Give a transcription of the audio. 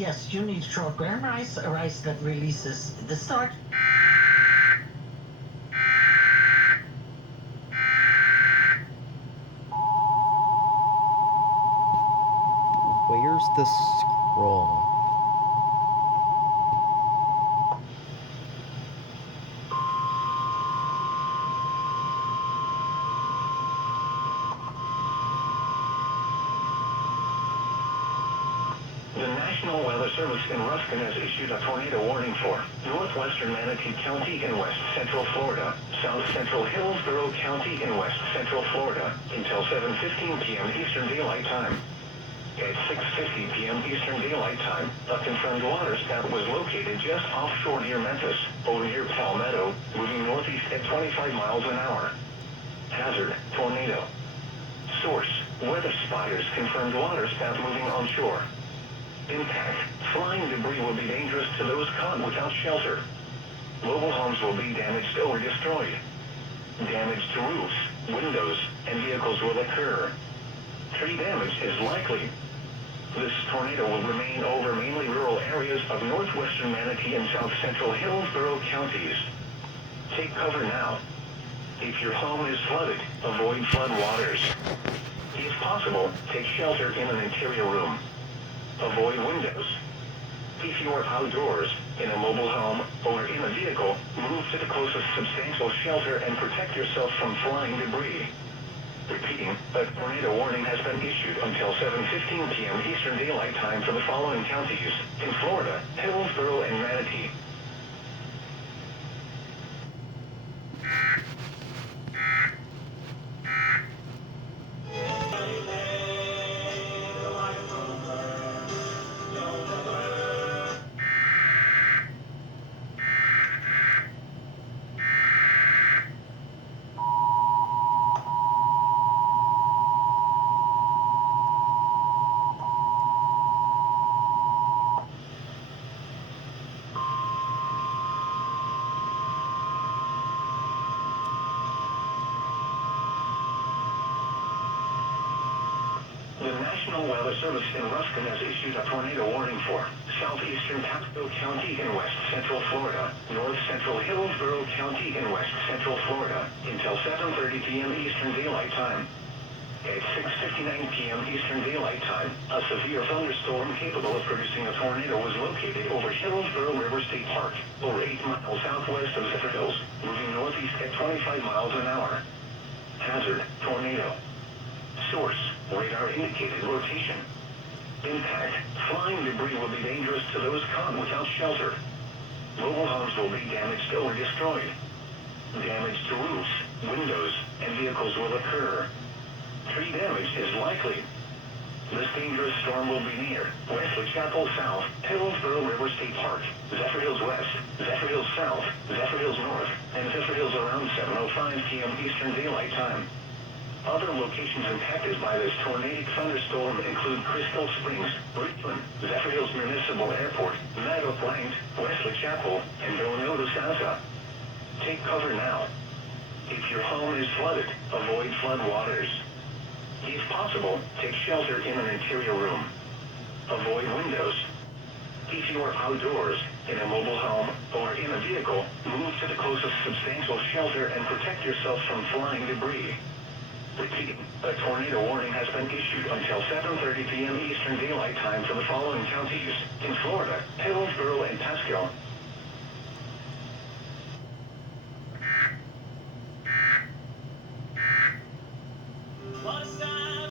Yes, you need short grain rice, a rice that releases the starch. Where's the scroll? The National Weather Service in Ruskin has issued a tornado warning for northwestern Manatee County in west central Florida, south central Hillsborough County in west central Florida, until 7:15 p.m. Eastern Daylight Time. At 6:50 p.m. Eastern Daylight Time, a confirmed waterspout was located just offshore near Memphis, or near Palmetto, moving northeast at 25 miles an hour. Hazard, tornado. Source, weather spotters confirmed waterspout moving onshore. Impact, flying debris will be dangerous to those caught without shelter. Mobile homes will be damaged or destroyed. Damage to roofs, windows, and vehicles will occur. Tree damage is likely. This tornado will remain over mainly rural areas of northwestern Manatee and south central Hillsborough counties. Take cover now. If your home is flooded, avoid flood waters. If possible, take shelter in an interior room. Avoid windows. If you are outdoors, in a mobile home, or in a vehicle, move to the closest substantial shelter and protect yourself from flying debris. Repeating, a tornado warning has been issued until 7:15 p.m. Eastern Daylight Time for the following counties in Florida, Hillsborough, and Manatee. The National Weather Service in Ruskin has issued a tornado warning for southeastern Pasco County in west central Florida, north central Hillsborough County in west central Florida, until 7:30 p.m. Eastern Daylight Time. At 6:59 p.m. Eastern Daylight Time, a severe thunderstorm capable of producing a tornado was located over Hillsborough River State Park, over 8 miles southwest of Zephyr Hills, moving northeast at 25 miles an hour. Hazard, tornado. Source, radar indicated rotation. Impact, flying debris will be dangerous to those caught without shelter. Mobile homes will be damaged or destroyed. Damage to roofs, windows, and vehicles will occur. Tree damage is likely. This dangerous storm will be near Wesley Chapel South, Hillsborough River State Park, Zephyr Hills West, Zephyr Hills South, Zephyr Hills North, and Zephyr Hills around 7:05 p.m. Eastern Daylight Time. Other locations impacted by this tornadic thunderstorm include Crystal Springs, Richland, Zephyr Hills Municipal Airport, Meadow Plains, Wesley Chapel, and Villanova Salsa. Take cover now. If your home is flooded, avoid flood waters. If possible, take shelter in an interior room. Avoid windows. If you are outdoors, in a mobile home, or in a vehicle, move to the closest substantial shelter and protect yourself from flying debris. Repeating, a tornado warning has been issued until 7:30 p.m. Eastern Daylight Time for the following counties in Florida, Hillsborough and Pasco,